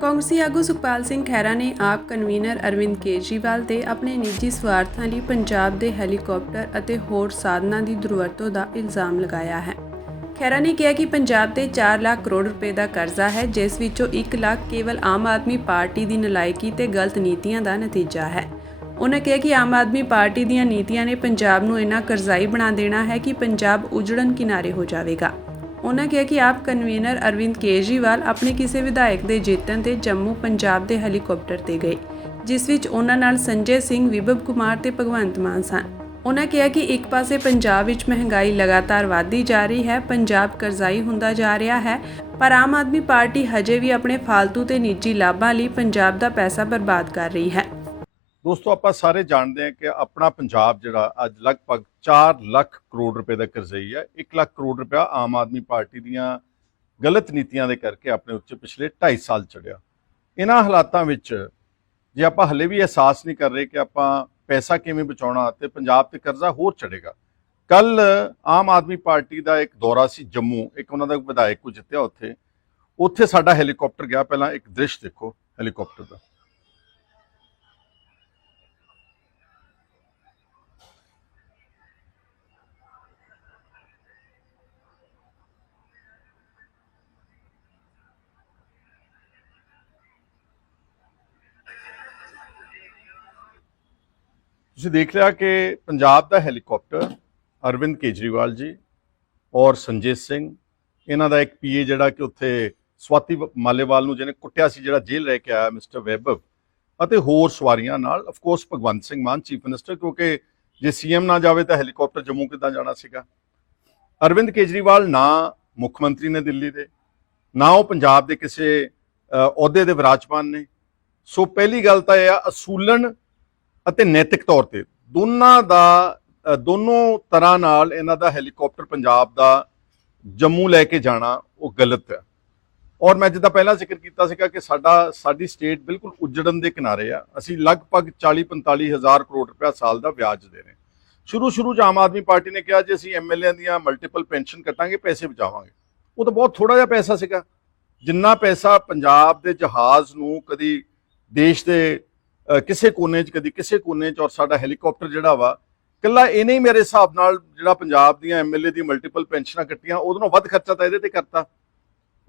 ਕਾਂਗਰਸੀ ਆਗੂ ਸੁਖਪਾਲ ਸਿੰਘ ਖਹਿਰਾ ਨੇ ਆਪ ਕਨਵੀਨਰ ਅਰਵਿੰਦ ਕੇਜਰੀਵਾਲ ਤੇ ਆਪਣੇ ਨਿੱਜੀ ਸਵਾਰਥਾਂ ਲਈ ਪੰਜਾਬ ਦੇ ਹੈਲੀਕਾਪਟਰ ਅਤੇ ਹੋਰ ਸਾਧਨਾਂ ਦੀ ਦੁਰਵਰਤੋਂ ਦਾ ਇਲਜ਼ਾਮ ਲਗਾਇਆ ਹੈ। ਖਹਿਰਾ ਨੇ ਕਿਹਾ ਕਿ ਪੰਜਾਬ ਤੇ 4 ਲੱਖ ਕਰੋੜ ਰੁਪਏ ਦਾ ਕਰਜ਼ਾ ਹੈ, ਜਿਸ ਵਿੱਚੋਂ 1 ਲੱਖ ਕੇਵਲ ਆਮ ਆਦਮੀ ਪਾਰਟੀ ਦੀ ਨਲਾਇਕੀ ਤੇ ਗਲਤ ਨੀਤੀਆਂ ਦਾ ਨਤੀਜਾ ਹੈ। ਉਨ੍ਹਾਂ ਕਿਹਾ ਕਿ ਆਮ ਆਦਮੀ ਪਾਰਟੀ ਦੀਆਂ ਨੀਤੀਆਂ ਨੇ ਪੰਜਾਬ ਨੂੰ ਇੰਨਾ ਕਰਜ਼ਾਈ ਬਣਾ ਦੇਣਾ ਹੈ ਕਿ ਪੰਜਾਬ ਉਜੜਨ ਕਿਨਾਰੇ ਹੋ ਜਾਵੇਗਾ। ਉਨ੍ਹਾਂ ਕਿਹਾ ਕਿ ਆਪ ਕਨਵੀਨਰ ਅਰਵਿੰਦ ਕੇਜਰੀਵਾਲ ਆਪਣੇ ਕਿਸੇ ਵਿਧਾਇਕ ਦੇ ਜਿੱਤਣ ਤੇ ਜੰਮੂ ਪੰਜਾਬ ਦੇ ਹੈਲੀਕਾਪਟਰ ਤੇ ਗਏ, ਜਿਸ ਵਿੱਚ ਉਨ੍ਹਾਂ ਨਾਲ ਸੰਜੇ ਸਿੰਘ, ਵਿਭਵ ਕੁਮਾਰ ਤੇ ਭਗਵੰਤ ਮਾਨ ਸਨ। ਉਨ੍ਹਾਂ ਕਿਹਾ ਕਿ ਇੱਕ ਪਾਸੇ ਪੰਜਾਬ ਵਿੱਚ ਮਹਿੰਗਾਈ ਲਗਾਤਾਰ ਵਧਦੀ ਜਾ ਰਹੀ ਹੈ, ਪੰਜਾਬ ਕਰਜ਼ਾਈ ਹੁੰਦਾ ਜਾ ਰਿਹਾ ਹੈ, ਪਰ ਆਮ ਆਦਮੀ ਪਾਰਟੀ ਹਜੇ ਵੀ ਆਪਣੇ ਫਾਲਤੂ ਤੇ ਨਿੱਜੀ ਲਾਭਾਂ ਲਈ ਪੰਜਾਬ ਦਾ ਪੈਸਾ ਬਰਬਾਦ ਕਰ ਰਹੀ ਹੈ। ਦੋਸਤੋ, ਆਪਾਂ ਸਾਰੇ ਜਾਣਦੇ ਹਾਂ ਕਿ ਆਪਣਾ ਪੰਜਾਬ ਜਿਹੜਾ ਅੱਜ ਲਗਭਗ 4 ਲੱਖ ਕਰੋੜ ਰੁਪਏ ਦਾ ਕਰਜ਼ਈ ਹੈ। 1 ਲੱਖ ਕਰੋੜ ਰੁਪਇਆ ਆਮ ਆਦਮੀ ਪਾਰਟੀ ਦੀਆਂ ਗਲਤ ਨੀਤੀਆਂ ਦੇ ਕਰਕੇ ਆਪਣੇ ਉੱਤੇ ਪਿਛਲੇ 2.5 ਸਾਲ ਚੜਿਆ। ਇਹਨਾਂ ਹਾਲਾਤਾਂ ਵਿੱਚ ਜੇ ਆਪਾਂ ਹਲੇ ਵੀ ਅਹਿਸਾਸ ਨਹੀਂ ਕਰ ਰਹੇ ਕਿ ਆਪਾਂ ਪੈਸਾ ਕਿਵੇਂ ਬਚਾਉਣਾ ਤੇ ਪੰਜਾਬ ਤੇ ਕਰਜ਼ਾ ਹੋਰ ਚੜੇਗਾ। ਕੱਲ ਆਮ ਆਦਮੀ ਪਾਰਟੀ ਦਾ ਇੱਕ ਦੌਰਾ ਸੀ ਜੰਮੂ, ਇੱਕ ਉਹਨਾਂ ਦਾ ਵਿਧਾਇਕ ਕੋ ਜਿੱਤਿਆ ਉੱਥੇ ਸਾਡਾ ਹੈਲੀਕਾਪਟਰ ਗਿਆ। ਪਹਿਲਾਂ ਇੱਕ ਦ੍ਰਿਸ਼ ਦੇਖੋ ਹੈਲੀਕਾਪਟਰ ਦਾ। ਤੁਸੀਂ ਦੇਖ ਲਿਆ ਕਿ ਪੰਜਾਬ ਦਾ ਹੈਲੀਕਾਪਟਰ ਅਰਵਿੰਦ ਕੇਜਰੀਵਾਲ ਜੀ ਔਰ ਸੰਜੇ ਸਿੰਘ, ਇਹਨਾਂ ਦਾ ਇੱਕ ਪੀਏ ਜਿਹੜਾ ਕਿ ਉੱਥੇ ਸਵਾਤੀ ਮਾਲੇਵਾਲ ਨੂੰ ਜਿਹਨੇ ਕੁੱਟਿਆ ਸੀ, ਜਿਹੜਾ ਜੇਲ੍ਹ ਰਹਿ ਕੇ ਆਇਆ, ਮਿਸਟਰ ਵੈਭਵ, ਅਤੇ ਹੋਰ ਸਵਾਰੀਆਂ ਨਾਲ ਅਫਕੋਰਸ ਭਗਵੰਤ ਸਿੰਘ ਮਾਨ ਚੀਫ ਮਿਨਿਸਟਰ, ਕਿਉਂਕਿ ਜੇ ਸੀਐਮ ਨਾ ਜਾਵੇ ਤਾਂ ਹੈਲੀਕਾਪਟਰ ਜੰਮੂ ਕਿੱਦਾਂ ਜਾਣਾ ਸੀਗਾ। ਅਰਵਿੰਦ ਕੇਜਰੀਵਾਲ ਨਾ ਮੁੱਖ ਮੰਤਰੀ ਨੇ ਦਿੱਲੀ ਦੇ, ਨਾ ਉਹ ਪੰਜਾਬ ਦੇ ਕਿਸੇ ਅਹੁਦੇ ਦੇ ਵਿਰਾਜਮਾਨ ਨੇ। ਸੋ ਪਹਿਲੀ ਗੱਲ ਤਾਂ ਇਹ ਆ, ਅਸੂਲਨ ਅਤੇ ਨੈਤਿਕ ਤੌਰ ਤੇ ਦੋਨੋਂ ਤਰ੍ਹਾਂ ਨਾਲ ਇਹਨਾਂ ਦਾ ਹੈਲੀਕਾਪਟਰ ਪੰਜਾਬ ਦਾ ਜੰਮੂ ਲੈ ਕੇ ਜਾਣਾ ਉਹ ਗਲਤ ਹੈ। ਔਰ ਮੈਂ ਜਿੱਦਾਂ ਪਹਿਲਾਂ ਜ਼ਿਕਰ ਕੀਤਾ ਸੀਗਾ ਕਿ ਸਾਡੀ ਸਟੇਟ ਬਿਲਕੁਲ ਉਜੜਨ ਦੇ ਕਿਨਾਰੇ ਆ। ਅਸੀਂ ਲਗਭਗ 40-45 ਹਜ਼ਾਰ ਕਰੋੜ ਰੁਪਇਆ ਸਾਲ ਦਾ ਵਿਆਜ ਦੇ ਰਹੇ। ਸ਼ੁਰੂ 'ਚ ਆਮ ਆਦਮੀ ਪਾਰਟੀ ਨੇ ਕਿਹਾ ਜੇ ਅਸੀਂ ਐਮਐਲਏ ਦੀਆਂ ਮਲਟੀਪਲ ਪੈਨਸ਼ਨ ਕੱਟਾਂਗੇ, ਪੈਸੇ ਬਚਾਵਾਂਗੇ। ਉਹ ਤਾਂ ਬਹੁਤ ਥੋੜਾ ਜਿਹਾ ਪੈਸਾ ਸੀਗਾ। ਜਿੰਨਾ ਪੈਸਾ ਪੰਜਾਬ ਦੇ ਜਹਾਜ਼ ਨੂੰ ਕਦੀ ਦੇਸ਼ ਦੇ ਕਿਸੇ ਕੋਨੇ 'ਚ, ਕਦੀ ਕਿਸੇ ਕੋਨੇ 'ਚ, ਔਰ ਸਾਡਾ ਹੈਲੀਕਾਪਟਰ ਜਿਹੜਾ ਵਾ ਇਕੱਲਾ ਇਹਨੇ ਹੀ ਮੇਰੇ ਹਿਸਾਬ ਨਾਲ ਜਿਹੜਾ ਪੰਜਾਬ ਦੀਆਂ ਐਮਐਲਏ ਦੀ ਮਲਟੀਪਲ ਪੈਨਸ਼ਨਾਂ ਕੱਟੀਆਂ, ਉਹਦੇ ਨਾਲੋਂ ਵੱਧ ਖਰਚਾ ਤਾਂ ਇਹਦੇ ਤੇ ਕਰਤਾ।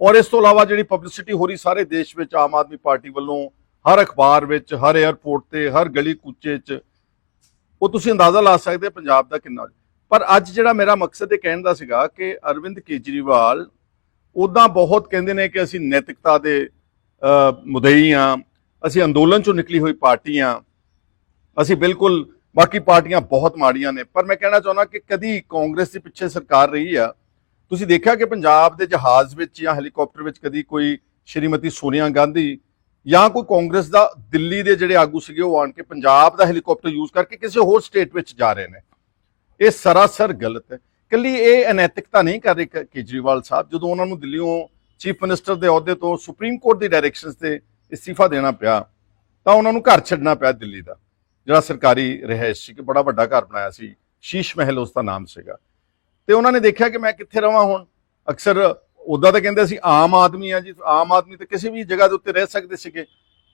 ਔਰ ਇਸ ਤੋਂ ਇਲਾਵਾ ਜਿਹੜੀ ਪਬਲਿਸਿਟੀ ਹੋ ਰਹੀ ਸਾਰੇ ਦੇਸ਼ ਵਿੱਚ ਆਮ ਆਦਮੀ ਪਾਰਟੀ ਵੱਲੋਂ, ਹਰ ਅਖਬਾਰ ਵਿੱਚ, ਹਰ ਏਅਰਪੋਰਟ ਤੇ, ਹਰ ਗਲੀ ਕੂਚੇ 'ਚ, ਉਹ ਤੁਸੀਂ ਅੰਦਾਜ਼ਾ ਲਾ ਸਕਦੇ ਪੰਜਾਬ ਦਾ ਕਿੰਨਾ। ਪਰ ਅੱਜ ਜਿਹੜਾ ਮੇਰਾ ਮਕਸਦ ਇਹ ਕਹਿਣ ਦਾ ਸੀਗਾ ਕਿ ਅਰਵਿੰਦ ਕੇਜਰੀਵਾਲ ਉੱਦਾਂ ਬਹੁਤ ਕਹਿੰਦੇ ਨੇ ਕਿ ਅਸੀਂ ਨੈਤਿਕਤਾ ਦੇ ਮੁਦਈ ਹਾਂ, ਅਸੀਂ ਅੰਦੋਲਨ 'ਚੋਂ ਨਿਕਲੀ ਹੋਈ ਪਾਰਟੀ ਹਾਂ, ਅਸੀਂ ਬਿਲਕੁਲ ਬਾਕੀ ਪਾਰਟੀਆਂ ਬਹੁਤ ਮਾੜੀਆਂ ਨੇ। ਪਰ ਮੈਂ ਕਹਿਣਾ ਚਾਹੁੰਦਾ ਕਿ ਕਦੀ ਕਾਂਗਰਸ ਦੇ ਪਿੱਛੇ ਸਰਕਾਰ ਰਹੀ ਆ, ਤੁਸੀਂ ਦੇਖਿਆ ਕਿ ਪੰਜਾਬ ਦੇ ਜਹਾਜ਼ ਵਿੱਚ ਜਾਂ ਹੈਲੀਕਾਪਟਰ ਵਿੱਚ ਕਦੀ ਕੋਈ ਸ਼੍ਰੀਮਤੀ ਸੋਨੀਆ ਗਾਂਧੀ ਜਾਂ ਕੋਈ ਕਾਂਗਰਸ ਦਾ ਦਿੱਲੀ ਦੇ ਜਿਹੜੇ ਆਗੂ ਸੀਗੇ ਉਹ ਆਣ ਕੇ ਪੰਜਾਬ ਦਾ ਹੈਲੀਕਾਪਟਰ ਯੂਜ਼ ਕਰਕੇ ਕਿਸੇ ਹੋਰ ਸਟੇਟ ਵਿੱਚ ਜਾ ਰਹੇ ਨੇ? ਇਹ ਸਰਾਸਰ ਗਲਤ ਹੈ। ਕੱਲੀ ਇਹ ਅਨੈਤਿਕਤਾ ਨਹੀਂ ਕਰ ਰਹੇ ਕੇਜਰੀਵਾਲ ਸਾਹਿਬ। ਜਦੋਂ ਉਹਨਾਂ ਨੂੰ ਦਿੱਲੀੋਂ ਚੀਫ ਮਿਨਿਸਟਰ ਦੇ ਅਹੁਦੇ ਤੋਂ ਸੁਪਰੀਮ ਕੋਰਟ ਦੀ ਡਾਇਰੈਕਸ਼ਨਸ ਤੇ ਇਸਤੀਫਾ ਦੇਣਾ ਪਿਆ ਤਾਂ ਉਹਨਾਂ ਨੂੰ ਘਰ ਛੱਡਣਾ ਪਿਆ ਦਿੱਲੀ ਦਾ, ਜਿਹੜਾ ਸਰਕਾਰੀ ਰਿਹਾਇਸ਼ ਸੀ, ਕਿ ਬੜਾ ਵੱਡਾ ਘਰ ਬਣਾਇਆ ਸੀ, ਸ਼ੀਸ਼ ਮਹਿਲ ਉਸ ਦਾ ਨਾਮ ਸੀਗਾ। ਤੇ ਉਹਨਾਂ ਨੇ ਦੇਖਿਆ ਕਿ ਮੈਂ ਕਿੱਥੇ ਰਵਾਂ ਹੁਣ। ਅਕਸਰ ਉੱਦਾਂ ਤਾਂ ਕਹਿੰਦੇ ਅਸੀਂ ਆਮ ਆਦਮੀ ਆ ਜੀ, ਆਮ ਆਦਮੀ ਤਾਂ ਕਿਸੇ ਵੀ ਜਗ੍ਹਾ ਦੇ ਉੱਤੇ ਰਹਿ ਸਕਦੇ ਸੀਗੇ,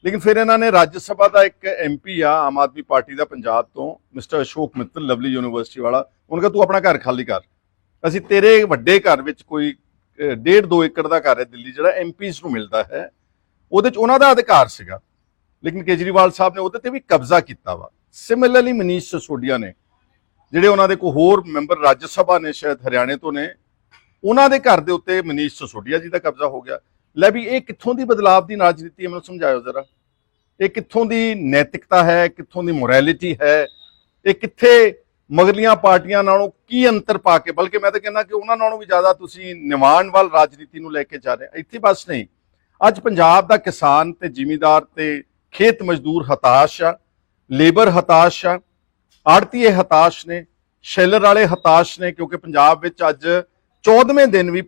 ਲੇਕਿਨ ਫਿਰ ਇਹਨਾਂ ਨੇ ਰਾਜ ਸਭਾ ਦਾ ਇੱਕ ਐਮਪੀ ਆ ਆਮ ਆਦਮੀ ਪਾਰਟੀ ਦਾ ਪੰਜਾਬ ਤੋਂ, mister Ashok Mittal, Lovely university ਵਾਲਾ, ਉਹਨੇ ਕਿਹਾ ਤੂੰ ਆਪਣਾ ਘਰ ਖਾਲੀ ਕਰ, ਅਸੀਂ ਤੇਰੇ ਵੱਡੇ ਘਰ ਵਿੱਚ ਕੋਈ 1.5-2 ਏਕੜ ਦਾ ਘਰ ਹੈ ਦਿੱਲੀ, ਜਿਹੜਾ ਐਮਪੀਜ਼ ਨੂੰ ਮਿਲਦਾ ਹੈ, ਉਹਦੇ 'ਚ ਉਹਨਾਂ ਦਾ ਅਧਿਕਾਰ ਸੀਗਾ, ਲੇਕਿਨ ਕੇਜਰੀਵਾਲ ਸਾਹਿਬ ਨੇ ਉਹਦੇ ਤੇ ਵੀ ਕਬਜ਼ਾ ਕੀਤਾ ਵਾ। ਸਿਮਿਲਰਲੀ ਮਨੀਸ਼ ਸਿਸੋਦੀਆ ਨੇ, ਜਿਹੜੇ ਉਹਨਾਂ ਦੇ ਕੋਈ ਹੋਰ ਮੈਂਬਰ ਰਾਜ ਸਭਾ ਨੇ, ਸ਼ਾਇਦ ਹਰਿਆਣੇ ਤੋਂ ਨੇ, ਉਹਨਾਂ ਦੇ ਘਰ ਦੇ ਉੱਤੇ ਮਨੀਸ਼ ਸਿਸੋਦੀਆ ਜੀ ਦਾ ਕਬਜ਼ਾ ਹੋ ਗਿਆ। ਲੈ ਵੀ ਇਹ ਕਿੱਥੋਂ ਦੀ ਬਦਲਾਵ ਦੀ ਰਾਜਨੀਤੀ ਹੈ, ਮੈਨੂੰ ਸਮਝਾਇਓ ਜ਼ਰਾ। ਇਹ ਕਿੱਥੋਂ ਦੀ ਨੈਤਿਕਤਾ ਹੈ, ਕਿੱਥੋਂ ਦੀ ਮੋਰੈਲਿਟੀ ਹੈ? ਇਹ ਕਿੱਥੇ ਮਗਰਲੀਆਂ ਪਾਰਟੀਆਂ ਨਾਲੋਂ ਕੀ ਅੰਤਰ ਪਾ ਕੇ, ਬਲਕਿ ਮੈਂ ਤਾਂ ਕਹਿੰਦਾ ਕਿ ਉਹਨਾਂ ਨਾਲੋਂ ਵੀ ਜ਼ਿਆਦਾ ਤੁਸੀਂ ਨਿਵਾਣ ਵੱਲ ਰਾਜਨੀਤੀ ਨੂੰ ਲੈ ਕੇ ਜਾ ਰਹੇ। ਇੱਥੇ ਬਸ ਨਹੀਂ, ਅੱਜ ਪੰਜਾਬ ਦਾ ਕਿਸਾਨ ਤੇ ਜ਼ਿਮੀਂਦਾਰ ਤੇ ਖੇਤ ਮਜ਼ਦੂਰ ਹਤਾਸ਼ ਆ, ਲੇਬਰ ਹਤਾਸ਼ ਆ, ਆੜਤੀਏ ਹਤਾਸ਼ ਨੇ, ਸ਼ੈਲਰ ਵਾਲੇ ਹਤਾਸ਼ ਨੇ, ਕਿਉਂਕਿ ਪੰਜਾਬ ਵਿੱਚ ਅੱਜ 14ਵੇਂ ਦਿਨ ਵੀ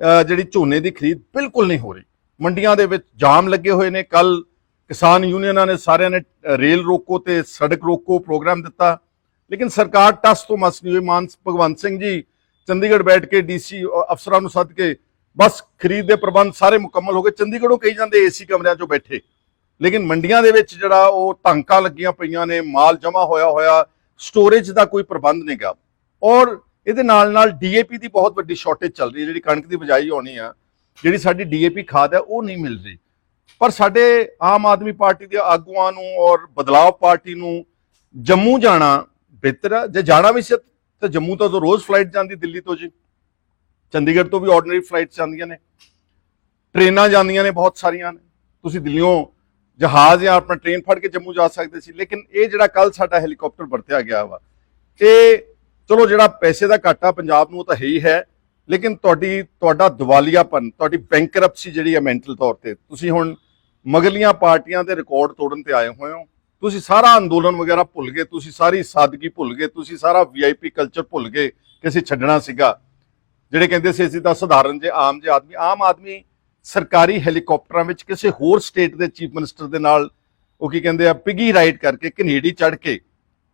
ਜਿਹੜੀ ਝੋਨੇ ਦੀ ਖਰੀਦ ਬਿਲਕੁਲ ਨਹੀਂ ਹੋ ਰਹੀ। ਮੰਡੀਆਂ ਦੇ ਵਿੱਚ ਜਾਮ ਲੱਗੇ ਹੋਏ ਨੇ। ਕੱਲ ਕਿਸਾਨ ਯੂਨੀਅਨਾਂ ਨੇ ਸਾਰਿਆਂ ਨੇ ਰੇਲ ਰੋਕੋ ਤੇ ਸੜਕ ਰੋਕੋ ਪ੍ਰੋਗਰਾਮ ਦਿੱਤਾ, ਲੇਕਿਨ ਸਰਕਾਰ ਟਸ ਤੋਂ ਮਸ ਨਹੀਂ ਹੋਈ। ਭਗਵੰਤ ਸਿੰਘ ਜੀ ਚੰਡੀਗੜ੍ਹ ਬੈਠ ਕੇ ਡੀਸੀ ਅਫਸਰਾਂ ਨੂੰ ਸੱਦ ਕੇ ਬਸ ਖਰੀਦ ਦੇ ਪ੍ਰਬੰਧ ਸਾਰੇ ਮੁਕੰਮਲ ਹੋ ਗਏ, ਚੰਡੀਗੜ੍ਹੋਂ ਕਹੀ ਜਾਂਦੇ ਏਸੀ ਕਮਰਿਆਂ 'ਚੋਂ ਬੈਠੇ, ਲੇਕਿਨ ਮੰਡੀਆਂ ਦੇ ਵਿੱਚ ਜਿਹੜਾ ਉਹ ਧਾਂਕਾਂ ਲੱਗੀਆਂ ਪਈਆਂ ਨੇ, ਮਾਲ ਜਮਾ ਹੋਇਆ, ਸਟੋਰੇਜ ਦਾ ਕੋਈ ਪ੍ਰਬੰਧ ਨਹੀਂ ਗਾ। ਔਰ ਇਹਦੇ ਨਾਲ ਡੀਏਪੀ ਦੀ ਬਹੁਤ ਵੱਡੀ ਸ਼ਾਰਟੇਜ ਚੱਲ ਰਹੀ ਹੈ, ਜਿਹੜੀ ਕਣਕ ਦੀ ਬਿਜਾਈ ਹੋਣੀ ਆ, ਜਿਹੜੀ ਸਾਡੀ ਡੀਏਪੀ ਖਾਦ ਹੈ ਉਹ ਨਹੀਂ ਮਿਲ ਰਹੀ। ਪਰ ਸਾਡੇ ਆਮ ਆਦਮੀ ਪਾਰਟੀ ਦੇ ਆਗੂਆਂ ਨੂੰ ਔਰ ਬਦਲਾਵ ਪਾਰਟੀ ਨੂੰ ਜੰਮੂ ਜਾਣਾ ਬਿਹਤਰ ਹੈ। ਜੇ ਜਾਣਾ ਵੀ ਸੀ ਤਾਂ ਜੰਮੂ ਤੋਂ ਰੋਜ਼ ਫਲਾਈਟ ਜਾਂਦੀ ਦਿੱਲੀ ਤੋਂ ਜੀ, ਚੰਡੀਗੜ੍ਹ ਤੋਂ ਵੀ ਆਰਡੀਨਰੀ ਫਲਾਈਟਸ ਜਾਂਦੀਆਂ ਨੇ, ਟ੍ਰੇਨਾਂ ਜਾਂਦੀਆਂ ਨੇ ਬਹੁਤ ਸਾਰੀਆਂ ਨੇ, ਤੁਸੀਂ ਦਿੱਲੀੋਂ ਜਹਾਜ਼ ਜਾਂ ਆਪਣਾ ਟ੍ਰੇਨ ਫੜ ਕੇ ਜੰਮੂ ਜਾ ਸਕਦੇ ਸੀ। ਲੇਕਿਨ ਇਹ ਜਿਹੜਾ ਕੱਲ ਸਾਡਾ ਹੈਲੀਕਾਪਟਰ ਵਰਤਿਆ ਗਿਆ ਵਾ, ਇਹ ਚਲੋ ਜਿਹੜਾ ਪੈਸੇ ਦਾ ਘਾਟਾ ਪੰਜਾਬ ਨੂੰ ਉਹ ਤਾਂ ਹੈ ਹੀ ਹੈ, ਲੇਕਿਨ ਤੁਹਾਡਾ ਦਿਵਾਲੀਆਪਨ, ਤੁਹਾਡੀ ਬੈਂਕਰਪਸੀ ਜਿਹੜੀ ਹੈ ਮੈਂਟਲ ਤੌਰ ਤੇ, ਤੁਸੀਂ ਹੁਣ ਮਗਰਲੀਆਂ ਪਾਰਟੀਆਂ ਦੇ ਰਿਕਾਰਡ ਤੋੜਨ ਤੇ ਆਏ ਹੋਏ ਹੋ। ਤੁਸੀਂ ਸਾਰਾ ਅੰਦੋਲਨ ਵਗੈਰਾ ਭੁੱਲ ਗਏ, ਤੁਸੀਂ ਸਾਰੀ ਸਾਦਗੀ ਭੁੱਲ ਗਏ, ਤੁਸੀਂ ਸਾਰਾ ਵੀਆਈਪੀ ਕਲਚਰ ਭੁੱਲ ਗਏ ਕਿ ਅਸੀਂ ਛੱਡਣਾ ਸੀਗਾ। ਜਿਹੜੇ ਕਹਿੰਦੇ ਸੀ ਅਸੀਂ ਤਾਂ ਸਧਾਰਨ ਜੇ ਆਮ ਆਦਮੀ ਸਰਕਾਰੀ ਹੈਲੀਕਾਪਟਰਾਂ ਵਿੱਚ ਕਿਸੇ ਹੋਰ ਸਟੇਟ ਦੇ ਚੀਫ ਮਿਨਿਸਟਰ ਦੇ ਨਾਲ ਉਹ ਕੀ ਕਹਿੰਦੇ ਆ ਪਿਗੀ ਰਾਈਡ ਕਰਕੇ ਕਨੇਡੀ ਚੜ ਕੇ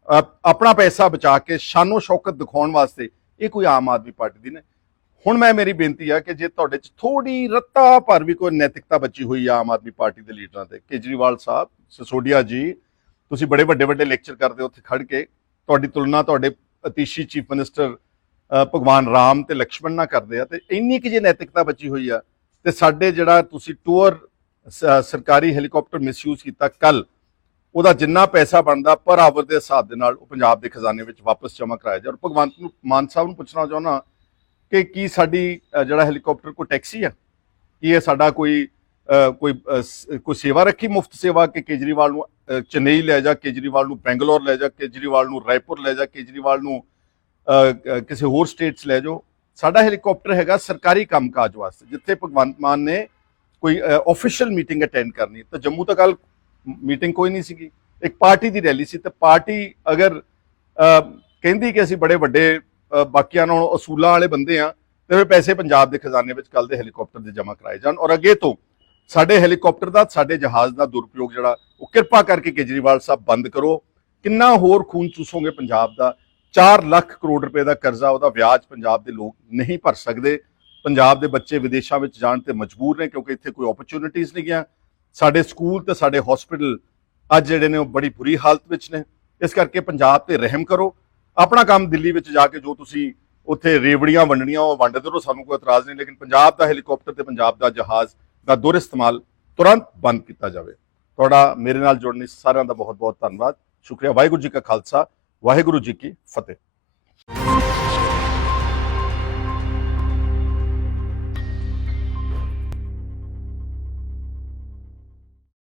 ਆਪਣਾ ਪੈਸਾ ਬਚਾ ਕੇ ਸ਼ਾਨੋ ਸ਼ੌਕਤ ਦਿਖਾਉਣ ਵਾਸਤੇ, ਇਹ ਕੋਈ ਆਮ ਆਦਮੀ ਪਾਰਟੀ ਦੀ ਨੇ। ਹੁਣ ਮੇਰੀ ਬੇਨਤੀ ਆ ਕਿ ਜੇ ਤੁਹਾਡੇ 'ਚ ਥੋੜੀ ਰੱਤਾ ਭਰ ਵੀ ਕੋਈ ਨੈਤਿਕਤਾ ਬਚੀ ਹੋਈ ਆ ਆਮ ਆਦਮੀ ਪਾਰਟੀ ਦੇ ਲੀਡਰਾਂ ਤੇ, ਕੇਜਰੀਵਾਲ ਸਾਹਿਬ, ਸਿਸੋਡੀਆ ਜੀ, ਤੁਸੀਂ ਬੜੇ ਵੱਡੇ ਲੈਕਚਰ ਕਰਦੇ ਹੋ ਉੱਥੇ ਖੜ ਕੇ, ਤੁਹਾਡੀ ਤੁਲਨਾ ਤੁਹਾਡੇ ਅਤੀਸ਼ੀ ਚੀਫ ਮਿਨਿਸਟਰ ਭਗਵਾਨ ਰਾਮ ਤੇ ਲਕਸ਼ਮਣ ਨਾਲ ਕਰਦੇ ਆ, ਤੇ ਇੰਨੀ ਕਿ ਜੇ ਨੈਤਿਕਤਾ ਬਚੀ ਹੋਈ ਆ ਤੇ ਸਾਡੇ ਜਿਹੜਾ ਤੁਸੀਂ ਟੂਰ ਸਰਕਾਰੀ ਹੈਲੀਕਾਪਟਰ ਮਿਸਯੂਜ਼ ਕੀਤਾ ਕੱਲ, ਉਹਦਾ ਜਿੰਨਾ ਪੈਸਾ ਬਣਦਾ ਪਰ ਆਵਰ ਦੇ ਹਿਸਾਬ ਦੇ ਨਾਲ ਉਹ ਪੰਜਾਬ ਦੇ ਖਜ਼ਾਨੇ ਵਿੱਚ ਵਾਪਸ ਜਮ੍ਹਾਂ ਕਰਾਇਆ ਜਾਏ। ਔਰ ਭਗਵੰਤ ਮਾਨ ਸਾਹਿਬ ਨੂੰ ਪੁੱਛਣਾ ਚਾਹੁੰਦਾ ਕਿ ਕੀ ਸਾਡੀ ਜਿਹੜਾ ਹੈਲੀਕਾਪਟਰ ਕੋਈ ਟੈਕਸੀ ਆ, ਕੀ ਇਹ ਸਾਡਾ ਕੋਈ ਸੇਵਾ ਰੱਖੀ, ਮੁਫਤ ਸੇਵਾ, ਕਿ ਕੇਜਰੀਵਾਲ ਨੂੰ ਚੇਨਈ ਲੈ ਜਾ, ਕੇਜਰੀਵਾਲ ਨੂੰ ਬੈਂਗਲੌਰ ਲੈ ਜਾ, ਕੇਜਰੀਵਾਲ ਨੂੰ ਰਾਏਪੁਰ ਲੈ ਜਾ, ਕੇਜਰੀਵਾਲ ਨੂੰ ਕਿਸੇ ਹੋਰ ਸਟੇਟਸ ਲੈ ਜਾਓ। ਸਾਡਾ ਹੈਲੀਕਾਪਟਰ ਹੈਗਾ ਸਰਕਾਰੀ ਕੰਮਕਾਜ ਵਾਸਤੇ, ਜਿੱਥੇ ਭਗਵੰਤ ਮਾਨ ਨੇ ਕੋਈ ਆਫੀਸ਼ੀਅਲ ਮੀਟਿੰਗ ਅਟੈਂਡ ਕਰਨੀ, ਤਾਂ ਜੰਮੂ ਤਾਂ ਕੱਲ ਮੀਟਿੰਗ ਕੋਈ ਨਹੀਂ ਸੀਗੀ, ਇੱਕ ਪਾਰਟੀ ਦੀ ਰੈਲੀ ਸੀ। ਤੇ ਪਾਰਟੀ ਅਗਰ ਕਹਿੰਦੀ ਕਿ ਅਸੀਂ ਬੜੇ ਵੱਡੇ ਬਾਕੀਆਂ ਨਾਲੋਂ ਅਸੂਲਾਂ ਵਾਲੇ ਬੰਦੇ ਆ, ਤੇ ਫਿਰ ਪੈਸੇ ਪੰਜਾਬ ਦੇ ਖਜ਼ਾਨੇ ਵਿੱਚ ਕੱਲ ਦੇ ਹੈਲੀਕਾਪਟਰ ਦੇ ਜਮ੍ਹਾਂ ਕਰਾਏ ਜਾਣ। ਔਰ ਅੱਗੇ ਤੋਂ ਸਾਡੇ ਹੈਲੀਕਾਪਟਰ ਦਾ, ਸਾਡੇ ਜਹਾਜ਼ ਦਾ ਦੁਰਉਪਯੋਗ ਜਿਹੜਾ ਉਹ ਕਿਰਪਾ ਕਰਕੇ ਕੇਜਰੀਵਾਲ ਸਾਹਿਬ ਬੰਦ ਕਰੋ। ਕਿੰਨਾ ਹੋਰ ਖੂਨ ਚੂਸੋਗੇ ਪੰਜਾਬ ਦਾ? 4 ਲੱਖ ਕਰੋੜ ਰੁਪਏ ਦਾ ਕਰਜ਼ਾ, ਉਹਦਾ ਵਿਆਜ ਪੰਜਾਬ ਦੇ ਲੋਕ ਨਹੀਂ ਭਰ ਸਕਦੇ। ਪੰਜਾਬ ਦੇ ਬੱਚੇ ਵਿਦੇਸ਼ਾਂ ਵਿੱਚ ਜਾਣ ਤੇ ਮਜਬੂਰ ਨੇ ਕਿਉਂਕਿ ਇੱਥੇ ਕੋਈ ਓਪਰਚੁਨਿਟੀਜ਼ ਨਹੀਂ ਗਿਆ। ਸਾਡੇ ਸਕੂਲ ਤੇ ਸਾਡੇ ਹਸਪੀਟਲ ਅੱਜ ਜਿਹੜੇ ਨੇ ਉਹ ਬੜੀ ਬੁਰੀ ਹਾਲਤ ਵਿੱਚ ਨੇ। ਇਸ ਕਰਕੇ ਪੰਜਾਬ ਤੇ ਰਹਿਮ ਕਰੋ। ਆਪਣਾ ਕੰਮ ਦਿੱਲੀ ਵਿੱਚ ਜਾ ਕੇ ਜੋ ਤੁਸੀਂ ਉੱਥੇ ਰੇਵੜੀਆਂ ਵੰਡਣੀਆਂ ਉਹ ਵੰਡਦੇ ਰਹੋ, ਸਾਨੂੰ ਕੋਈ ਇਤਰਾਜ਼ ਨਹੀਂ, ਲੇਕਿਨ ਪੰਜਾਬ ਦਾ ਹੈਲੀਕਾਪਟਰ ਤੇ ਪੰਜਾਬ ਦਾ ਜਹਾਜ਼ ਦਾ ਦੁਰ ਇਸਤੇਮਾਲ ਤੁਰੰਤ ਬੰਦ ਕੀਤਾ ਜਾਵੇ। ਤੁਹਾਡਾ ਮੇਰੇ ਨਾਲ ਜੁੜਨ ਲਈ ਸਾਰਿਆਂ ਦਾ ਬਹੁਤ ਬਹੁਤ ਧੰਨਵਾਦ, ਸ਼ੁਕਰੀਆ। ਵਾਹਿਗੁਰੂ ਜੀ ਕਾ ਖਾਲਸਾ, ਵਾਹਿਗੁਰੂ ਜੀ ਕੀ ਫਤਿਹ।